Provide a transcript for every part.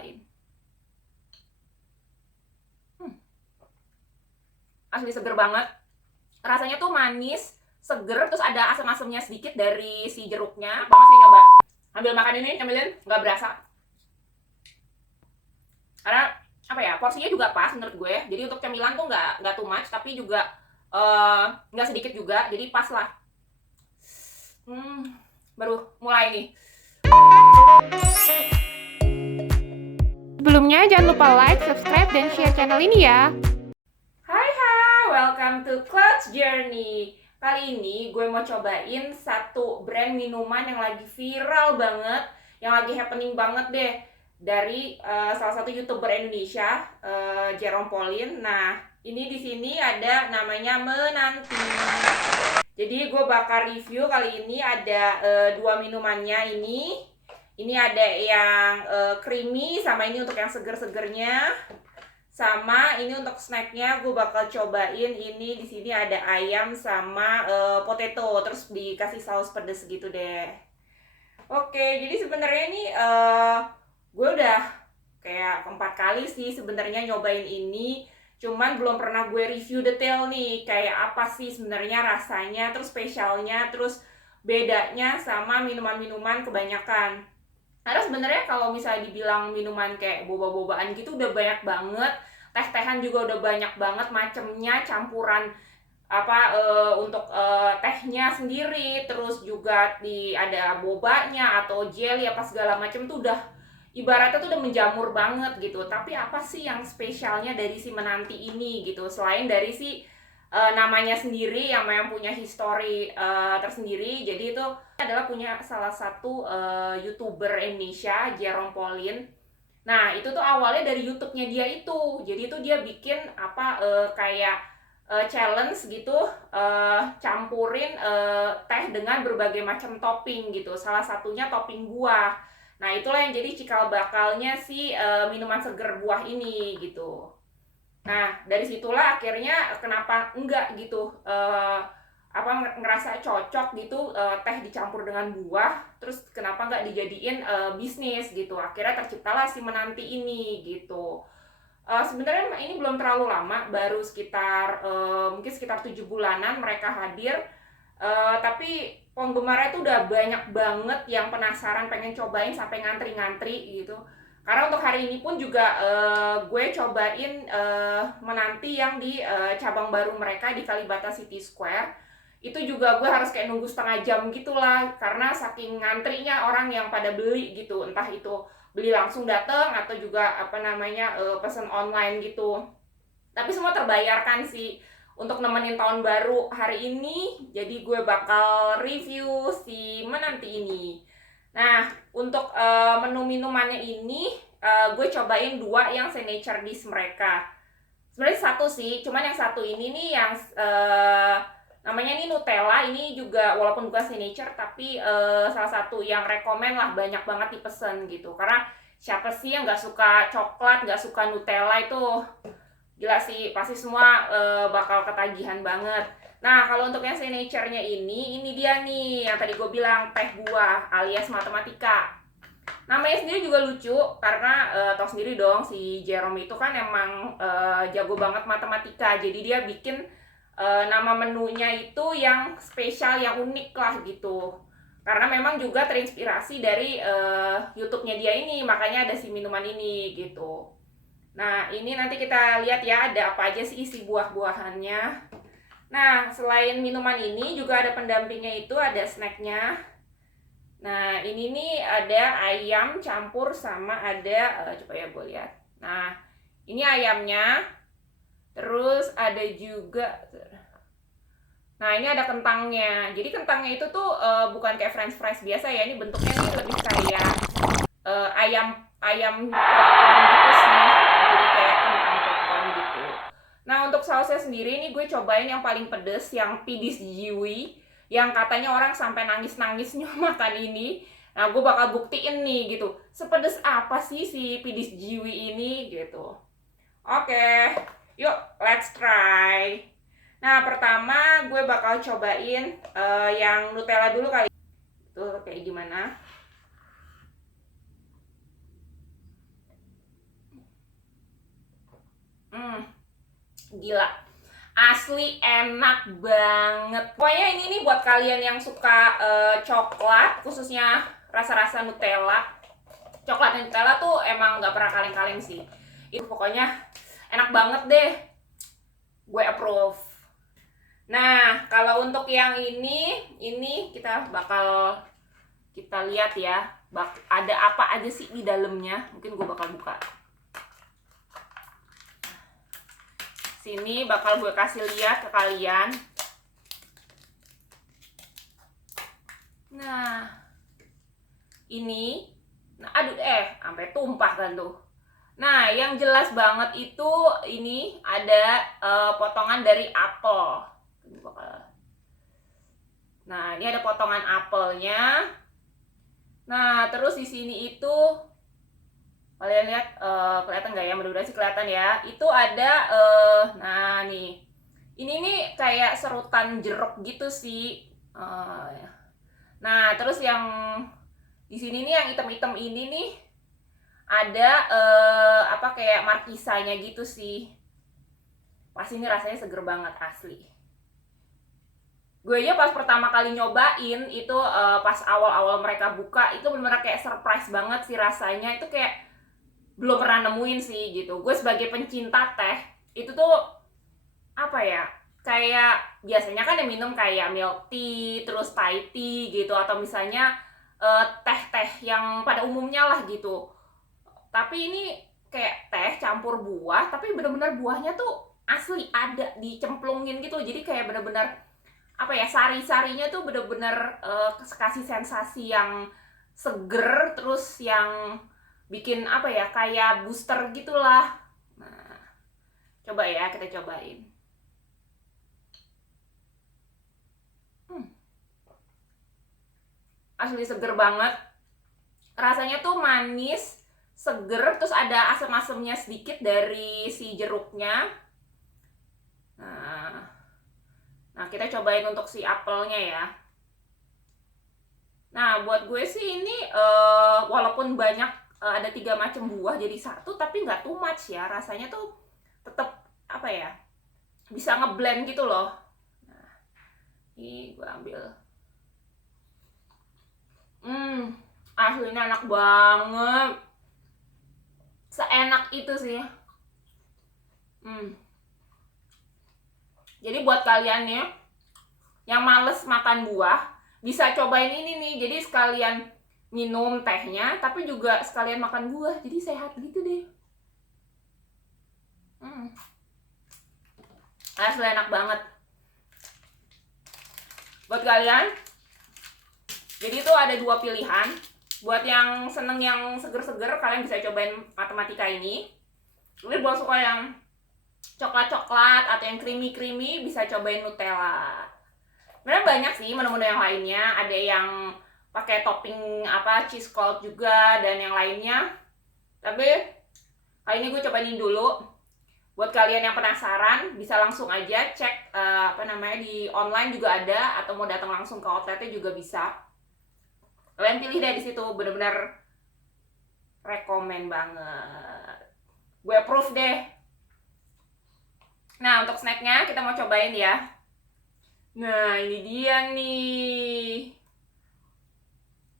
cobain. Asli seger banget. Rasanya tuh manis, seger, terus ada asam-asamnya sedikit dari si jeruknya. Banget sih nyoba. Ambil makan ini, ambilin, nggak berasa. Karena apa ya, porsinya juga pas menurut gue. Jadi untuk cemilan tuh nggak too much, tapi juga nggak sedikit juga. Jadi pas lah. Baru mulai nih. Sebelumnya jangan lupa like, subscribe, dan share channel ini ya. Hai, welcome to Clouds Journey. Kali ini gue mau cobain satu brand minuman yang lagi viral banget, yang lagi happening banget deh, dari salah satu YouTuber Indonesia, Jerome Pauline. Nah, ini di sini ada namanya Menanti. Jadi gue bakal review kali ini ada dua minumannya ini. Ini ada yang creamy, sama ini untuk yang seger-segernya. Sama ini untuk snacknya gue bakal cobain ini. Di sini ada ayam sama potato, terus dikasih saus pedes gitu deh. Oke, jadi sebenarnya ini gue udah kayak 4 kali sih sebenarnya nyobain ini. Cuman belum pernah gue review detail nih, kayak apa sih sebenarnya rasanya, terus spesialnya, terus bedanya sama minuman-minuman kebanyakan. Karena sebenarnya kalau misalnya dibilang minuman kayak boba-bobaan gitu udah banyak banget, teh-tehan juga udah banyak banget macemnya, campuran apa untuk tehnya sendiri, terus juga ada bobanya atau jelly apa segala macam tuh udah ibaratnya tuh udah menjamur banget gitu. Tapi apa sih yang spesialnya dari si Menanti ini gitu, selain dari si namanya sendiri yang memang punya histori tersendiri. Jadi itu adalah punya salah satu YouTuber Indonesia, Jerome Pauline. Nah, itu tuh awalnya dari YouTube-nya dia itu. Jadi itu dia bikin apa kayak challenge gitu, campurin teh dengan berbagai macam topping gitu. Salah satunya topping buah. Nah, itulah yang jadi cikal bakalnya si minuman seger buah ini gitu. Nah, dari situlah akhirnya kenapa enggak gitu, ngerasa cocok gitu teh dicampur dengan buah, terus kenapa enggak dijadiin bisnis gitu. Akhirnya terciptalah si Menanti ini gitu. Sebenarnya ini belum terlalu lama, baru sekitar mungkin sekitar 7 bulanan mereka hadir. Tapi penggemarnya tuh udah banyak banget yang penasaran pengen cobain sampai ngantri-ngantri gitu. Karena untuk hari ini pun juga gue cobain Menanti yang di cabang baru mereka di Kalibata City Square. Itu juga gue harus kayak nunggu setengah jam gitulah, karena saking ngantrinya orang yang pada beli gitu. Entah itu beli langsung dateng atau juga pesan online gitu. Tapi semua terbayarkan sih untuk nemenin tahun baru hari ini. Jadi gue bakal review si Menanti ini. Nah, untuk menu minumannya ini gue cobain 2 yang signature dish mereka. Sebenarnya satu sih, cuman yang satu ini nih yang namanya ini Nutella. Ini juga walaupun bukan signature, tapi salah satu yang rekomen lah, banyak banget dipesen gitu. Karena siapa sih yang gak suka coklat, gak suka Nutella, itu gila sih, pasti semua bakal ketagihan banget. Nah, kalau untuk yang signature-nya ini dia nih yang tadi gue bilang teh buah alias matematika. Namanya sendiri juga lucu karena tau sendiri dong, si Jerome itu kan emang jago banget matematika. Jadi dia bikin nama menunya itu yang spesial, yang unik lah gitu. Karena memang juga terinspirasi dari YouTube-nya dia ini, makanya ada si minuman ini gitu. Nah, ini nanti kita lihat ya ada apa aja sih isi buah-buahannya. Nah, selain minuman ini juga ada pendampingnya, itu ada snacknya. Nah, ini nih ada ayam campur sama ada coba ya gue lihat. Nah, ini ayamnya. Terus ada juga, nah ini ada kentangnya. Jadi kentangnya itu tuh bukan kayak french fries biasa ya. Ini bentuknya nih lebih kayak ayam popcorn gitu sih. Jadi kayak kentang popcorn gitu. Nah, untuk sausnya sendiri ini gue cobain yang paling pedes, yang pidis jiwi, yang katanya orang sampai nangis-nangis makan ini. Nah, gue bakal buktiin nih gitu, sepedes apa sih si pidis jiwi ini gitu. Oke, yuk let's try. Nah, pertama gue bakal cobain yang Nutella dulu kali. Tuh kayak gimana. Gila, asli enak banget. Pokoknya ini nih buat kalian yang suka coklat, khususnya rasa-rasa Nutella. Coklat dan Nutella tuh emang nggak pernah kaleng-kaleng sih. Itu pokoknya enak banget deh. Gue approve. Nah, kalau untuk yang ini kita lihat ya, ada apa aja sih di dalamnya. Mungkin gue bakal buka. Sini bakal gue kasih lihat ke kalian. Nah, ini, aduh sampai tumpah kan tuh. Nah, yang jelas banget itu ini ada potongan dari apel. Nah, ini ada potongan apelnya. Nah, terus di sini itu kalian lihat kelihatan nggak ya? Mudah-mudahan sih kelihatan ya. Itu ada nah nih. Ini nih kayak serutan jeruk gitu sih. Nah, terus yang di sini nih yang hitam-hitam ini nih ada kayak markisanya gitu sih. Pasti ini rasanya seger banget asli. Gue aja pas pertama kali nyobain itu pas awal-awal mereka buka itu bener-bener kayak surprise banget sih rasanya. Itu kayak belum pernah nemuin sih gitu. Gue sebagai pencinta teh itu tuh apa ya, kayak biasanya kan yang minum kayak milk tea, terus Thai tea gitu, atau misalnya teh-teh yang pada umumnya lah gitu. Tapi ini kayak teh campur buah, tapi bener-bener buahnya tuh asli ada dicemplungin gitu. Jadi kayak bener-bener apa ya, sari-sarinya tuh bener-bener kasih sensasi yang seger, terus yang bikin apa ya, kayak booster gitulah. Nah, coba ya, kita cobain. Asli seger banget. Rasanya tuh manis, seger, terus ada asam-asamnya sedikit dari si jeruknya. Nah, kita cobain untuk si apelnya ya. Nah, buat gue sih ini walaupun banyak ada 3 macam buah jadi satu, tapi nggak too much ya. Rasanya tuh tetap apa ya, bisa ngeblend gitu loh. Nah, ini gue ambil. Aslinya enak banget. Seenak itu sih. Jadi buat kalian nih yang males makan buah, bisa cobain ini nih. Jadi sekalian minum tehnya, tapi juga sekalian makan buah. Jadi sehat gitu deh. Asli enak banget. Buat kalian, jadi itu ada 2 pilihan. Buat yang seneng yang seger-seger, kalian bisa cobain matematika ini. Tapi buat suka yang coklat-coklat atau yang creamy-creamy, bisa cobain Nutella. Sebenarnya banyak sih menu-menu yang lainnya. Ada yang pakai topping cheese curd juga dan yang lainnya. Tapi kali ini gue cobain dulu. Buat kalian yang penasaran, bisa langsung aja cek di online juga ada, atau mau datang langsung ke outletnya juga bisa. Kalian pilih deh di situ, bener-bener rekomen banget. Gue approve deh. Nah, untuk snacknya kita mau cobain ya. Nah, ini dia nih.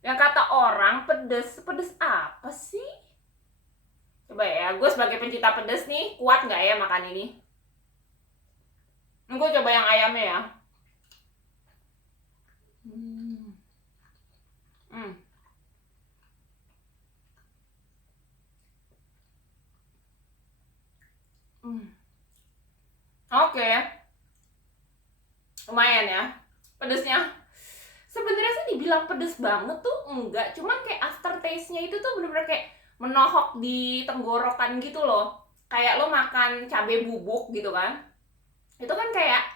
Yang kata orang pedes apa sih? Coba ya, gue sebagai pencinta pedes nih, kuat nggak ya makan ini? Gue coba yang ayamnya ya. Oke. Lumayan ya pedesnya. Sebenarnya sih dibilang pedes banget tuh enggak, cuman kayak aftertaste-nya itu tuh bener-bener kayak menohok di tenggorokan gitu loh. Kayak lo makan cabai bubuk gitu kan. Itu kan kayak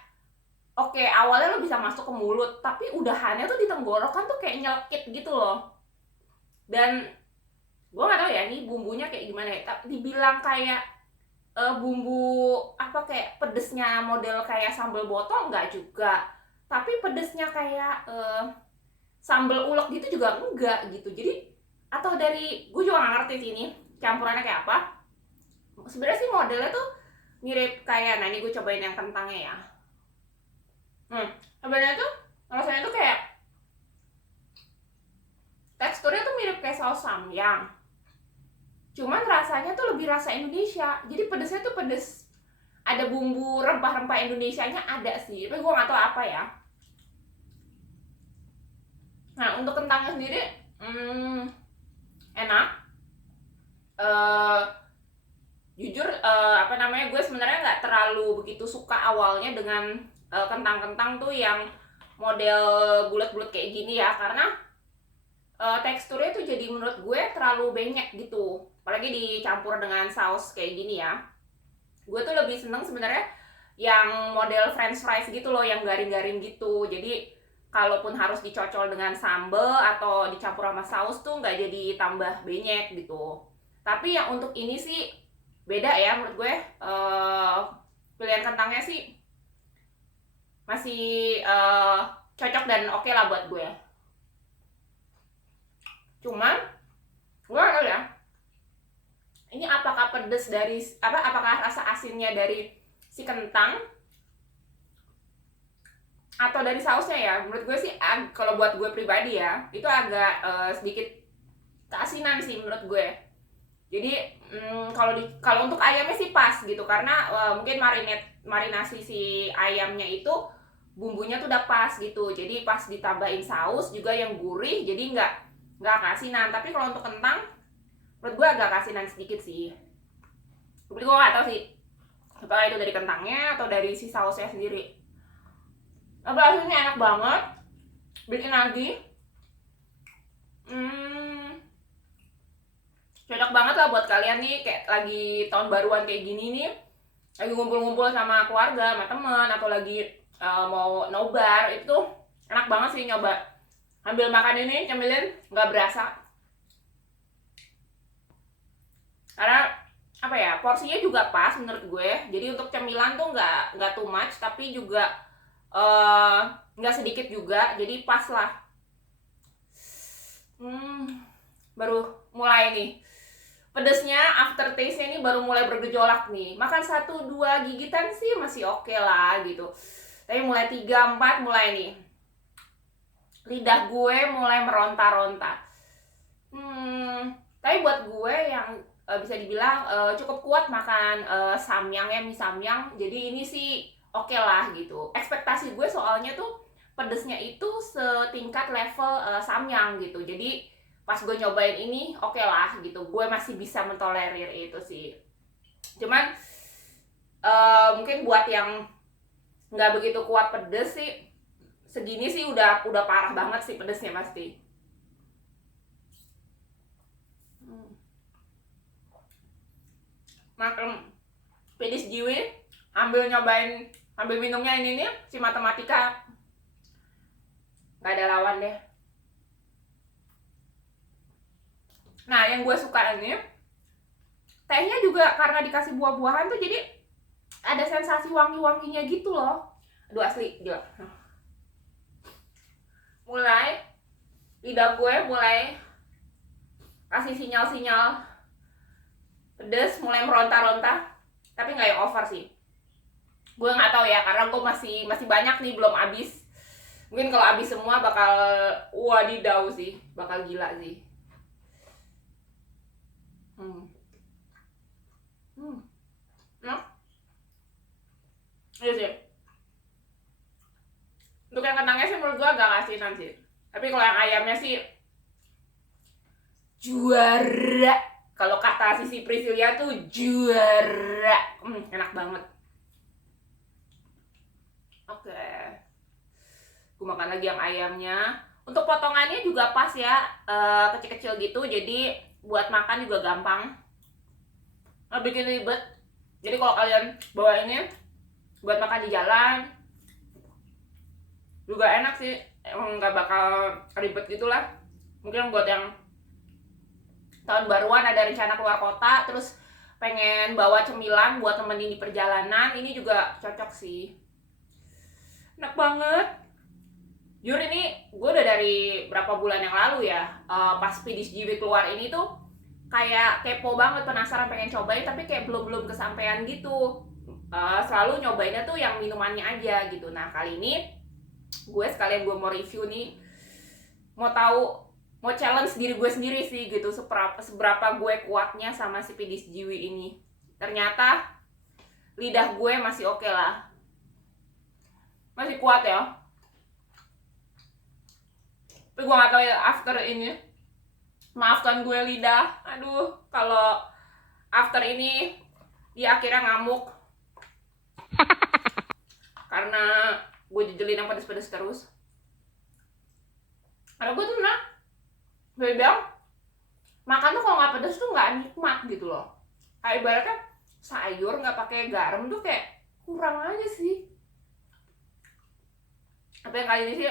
oke, awalnya lo bisa masuk ke mulut, tapi udahannya tuh di tenggorokan tuh kayak nyelekit gitu loh. Dan gue gak tahu ya nih bumbunya kayak gimana ya. Dibilang kayak bumbu kayak pedesnya model kayak sambal botol enggak juga. Tapi pedesnya kayak sambal ulek gitu juga enggak gitu. Jadi atau dari, gue juga gak ngerti sih ini campurannya kayak apa. Sebenarnya sih modelnya tuh mirip kayak, nah ini gue cobain yang kentangnya ya. Sebenarnya tuh rasanya tuh kayak teksturnya tuh mirip kayak saus samyang. Cuman rasanya tuh lebih rasa Indonesia. Jadi pedesnya tuh pedes, ada bumbu rempah-rempah Indonesianya ada sih, tapi gue nggak tahu apa ya. Nah untuk kentangnya sendiri enak. Jujur apa namanya, gue sebenarnya nggak terlalu begitu suka awalnya dengan kentang-kentang tuh yang model bulat-bulat kayak gini ya, karena teksturnya tuh jadi menurut gue terlalu banyak gitu, apalagi dicampur dengan saus kayak gini ya. Gue tuh lebih seneng sebenarnya yang model french fries gitu loh, yang garing-garing gitu. Jadi kalaupun harus dicocol dengan sambal atau dicampur sama saus tuh nggak jadi tambah banyak gitu. Tapi yang untuk ini sih beda ya menurut gue. Pilihan kentangnya sih masih cocok dan oke lah buat gue. Cuman gue gak tahu ya, ini apakah pedes dari apakah rasa asinnya dari si kentang atau dari sausnya ya. Menurut gue sih kalau buat gue pribadi ya, itu agak sedikit keasinan sih menurut gue. Jadi kalau untuk ayamnya sih pas gitu, karena mungkin marinasi si ayamnya itu bumbunya tuh udah pas gitu. Jadi pas ditambahin saus juga yang gurih, jadi nggak keasinan. Tapi kalau untuk kentang, menurut gue agak keasinan sedikit sih. Tapi gue nggak tahu sih apakah itu dari kentangnya atau dari si sausnya sendiri. Tapi hasilnya enak banget, bikin lagi. Cocok banget lah buat kalian nih, kayak lagi tahun baruan kayak gini nih, lagi ngumpul-ngumpul sama keluarga, sama teman, atau lagi mau nobar, itu tuh enak banget sih nyoba ambil makan ini, cemilin, nggak berasa. Karena apa ya, porsinya juga pas menurut gue. Jadi untuk cemilan tuh nggak too much, tapi juga nggak sedikit juga, jadi pas lah. Baru mulai nih pedesnya, aftertaste-nya ini baru mulai bergejolak nih. Makan 1-2 gigitan sih masih oke lah gitu, tapi mulai 3-4 mulai nih lidah gue mulai meronta-ronta. Tapi buat gue yang bisa dibilang cukup kuat makan samyang ya, mie samyang, jadi ini sih oke lah gitu. Ekspektasi gue soalnya tuh pedesnya itu setingkat level samyang gitu. Jadi pas gue nyobain ini oke lah gitu, gue masih bisa mentolerir itu sih. Cuman mungkin buat yang nggak begitu kuat pedes sih, segini sih udah parah banget sih pedesnya pasti. Makan pedis jiwi, ambil minumnya ini nih, si matematika nggak ada lawan deh. Nah yang gue suka ini, tehnya juga karena dikasih buah-buahan tuh jadi ada sensasi wangi-wanginya gitu loh. Aduh asli gila. Mulai lidah gue mulai kasih sinyal-sinyal pedes, mulai meronta-ronta, tapi nggak yang over sih. Gue nggak tahu ya, karena gue masih banyak nih belum habis. Mungkin kalau habis semua bakal wadidaw sih, bakal gila sih. Nah, iya sih. Untuk yang kentangnya sih menurut gue agak asinan sih. Tapi kalau yang ayamnya sih juara. Kalau kata Sisi Priscilia tuh juara. Enak banget. Oke. Gue makan lagi yang ayamnya. Untuk potongannya juga pas ya, kecil-kecil gitu. Jadi buat makan juga gampang. Nggak bikin ribet. Jadi kalau kalian bawa ini buat makan di jalan juga enak sih. Emang nggak bakal ribet gitulah. Mungkin buat yang tahun baruan ada rencana keluar kota, terus pengen bawa cemilan buat temenin di perjalanan, ini juga cocok sih. Enak banget. Jujur ini gue udah dari berapa bulan yang lalu ya, pas Pedis JW keluar ini tuh kayak kepo banget, penasaran pengen cobain, tapi kayak belum kesampaian gitu. selalu nyobainnya tuh yang minumannya aja gitu. Nah kali ini gue mau review nih, mau challenge diri gue sendiri sih gitu, seberapa gue kuatnya sama si Pidis Jiwi ini. Ternyata lidah gue masih oke lah, masih kuat ya. Tapi gue gak tau ya after ini, maafkan gue lidah, aduh kalau after ini dia akhirnya ngamuk karena gue jejelin yang pedes-pedes terus. Karena gue tuh gue bilang makan tuh kalau nggak pedes tuh nggak nikmat gitu loh. Kayak ibaratnya sayur nggak pakai garam tuh kayak kurang aja sih. Apa yang kali ini sih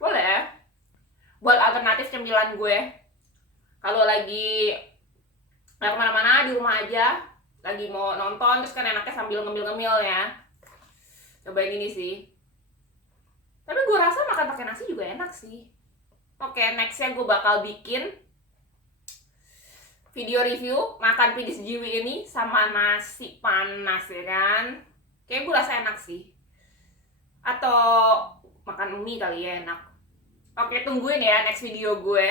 boleh buat alternatif cemilan gue kalau lagi nggak kemana-mana, di rumah aja, lagi mau nonton terus kan enaknya sambil ngemil-ngemil ya. Cobain ini sih. Tapi gue rasa makan pakai nasi juga enak sih. Oke, nextnya gue bakal bikin video review makan Pidis Jiwi ini sama nasi panas ya kan. Kayak gue rasa enak sih. Atau makan mie kali ya enak. Oke, tungguin ya next video gue.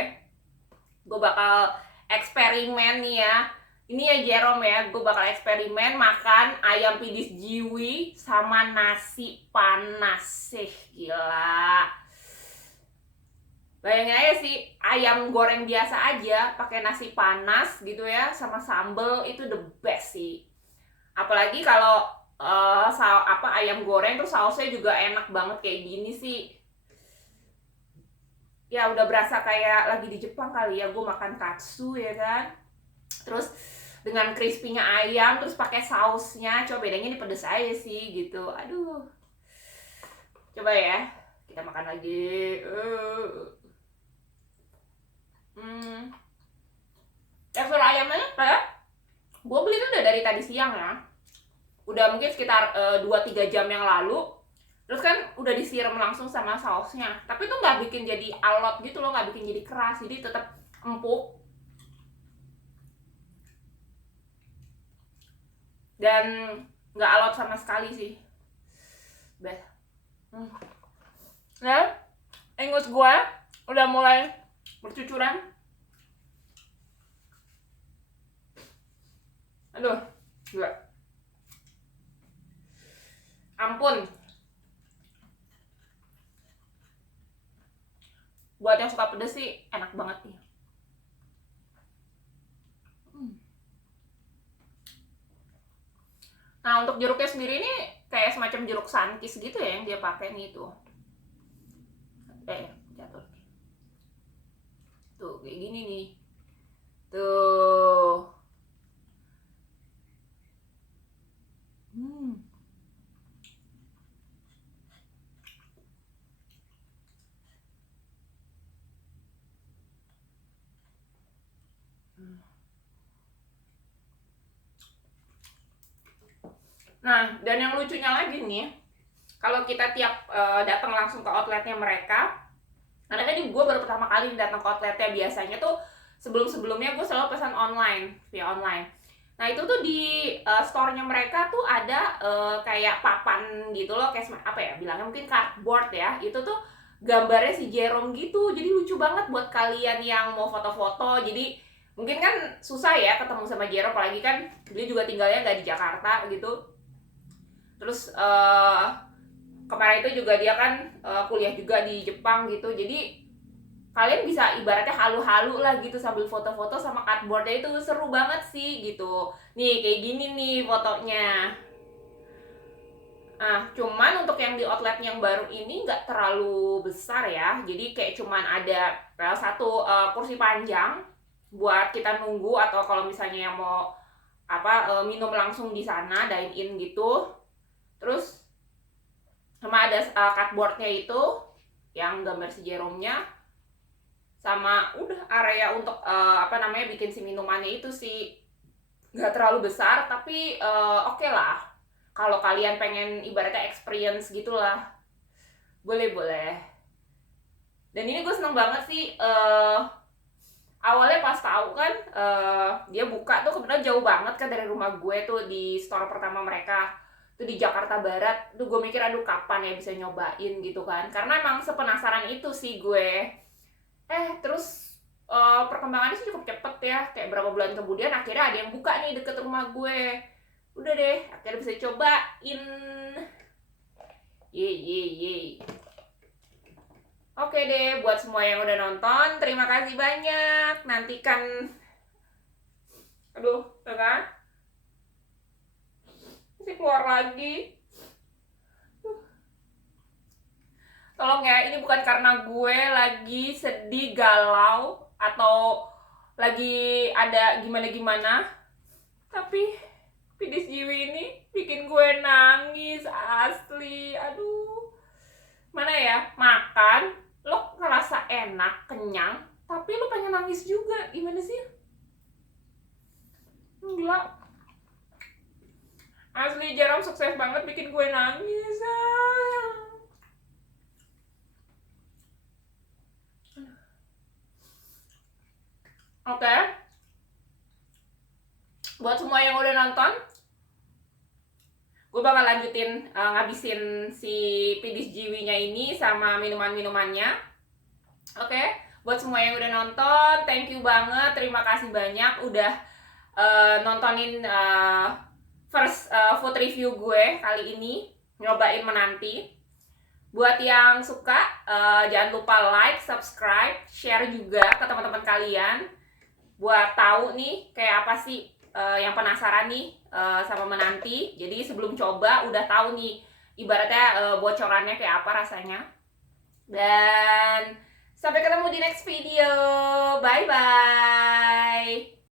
Gue bakal eksperimen nih ya. Ini ya Jerome ya, gue bakal eksperimen makan ayam Pidis Jiwi sama nasi panas. Gila. Bayangin aja sih, ayam goreng biasa aja pakai nasi panas gitu ya sama sambel, itu the best sih. Apalagi kalau ayam goreng terus sausnya juga enak banget kayak gini sih. Ya udah berasa kayak lagi di Jepang kali ya, gue makan katsu ya kan. Terus dengan crispy-nya ayam terus pakai sausnya, coba bedanya ini pedes aja sih gitu. Aduh. Coba ya, kita makan lagi. Tekstur ayamnya kayak gue beli tuh udah dari tadi siang ya. Udah mungkin sekitar 2-3 jam yang lalu. Terus kan udah disiram langsung sama sausnya. Tapi tuh nggak bikin jadi alot gitu loh, nggak bikin jadi keras. Jadi tetap empuk. Dan nggak alot sama sekali sih. Best. Nah, ingus gue udah mulai bercucuran. Aduh, gila. Ampun. Buat yang suka pedes sih enak banget nih. Nah, untuk jeruknya sendiri ini kayak semacam jeruk sankis gitu ya yang dia pakai nih tuh. Jatuh. Tuh, kayak gini nih. Tuh. Nah, dan yang lucunya lagi nih, kalau kita tiap datang langsung ke outletnya mereka, karena kan gue baru pertama kali datang ke outletnya, biasanya tuh sebelum-sebelumnya gue selalu pesan online, via online. Nah itu tuh di store-nya mereka tuh ada kayak papan gitu loh, kayak apa ya bilangnya, mungkin cardboard ya. Itu tuh gambarnya si Jerome gitu, jadi lucu banget buat kalian yang mau foto-foto. Jadi mungkin kan susah ya ketemu sama Jerome, apalagi kan dia juga tinggalnya nggak di Jakarta gitu. Terus kemarin itu juga dia kan kuliah juga di Jepang gitu. Jadi kalian bisa ibaratnya halu-halu lah gitu sambil foto-foto sama cardboardnya, itu seru banget sih gitu. Nih kayak gini nih fotonya. Nah, cuman untuk yang di outlet yang baru ini nggak terlalu besar ya. Jadi kayak cuman ada satu kursi panjang buat kita nunggu, atau kalau misalnya yang mau minum langsung di sana, dine in gitu. Terus sama ada cardboardnya itu yang gambar si Jerome-nya, sama udah area untuk bikin si minumannya itu sih nggak terlalu besar, tapi oke lah kalau kalian pengen ibaratnya experience gitulah, boleh. Dan ini gue seneng banget sih awalnya pas tahu kan dia buka tuh kebetulan jauh banget kan dari rumah gue tuh, di store pertama mereka tuh di Jakarta Barat. Tuh gue mikir aduh kapan ya bisa nyobain gitu kan, karena emang sepenasaran itu sih gue. Terus perkembangannya sih cukup cepet ya, kayak berapa bulan kemudian akhirnya ada yang buka nih deket rumah gue. Udah deh, akhirnya bisa cobain. Yeay. Oke deh, buat semua yang udah nonton, terima kasih banyak. Nantikan, aduh, tuh kan? Masih keluar lagi. Tolong ya, ini bukan karena gue lagi sedih, galau, atau lagi ada gimana-gimana. Tapi Pidis Jiwi ini bikin gue nangis, asli. Aduh. Mana ya, makan, lo ngerasa enak, kenyang, tapi lo pengen nangis juga. Gimana sih? Gila. Asli Jerome sukses banget bikin gue nangis. Oke. Buat semua yang udah nonton, gue bakal lanjutin ngabisin si Pidis Jiwinya ini sama minuman-minumannya. Oke. Buat semua yang udah nonton, thank you banget, terima kasih banyak udah nontonin first food review gue kali ini, nyobain menanti. Buat yang suka, jangan lupa like, subscribe, share juga ke teman-teman kalian buat tahu nih kayak apa sih yang penasaran nih sama menanti. Jadi sebelum coba udah tahu nih ibaratnya bocorannya kayak apa rasanya. Dan sampai ketemu di next video. Bye bye.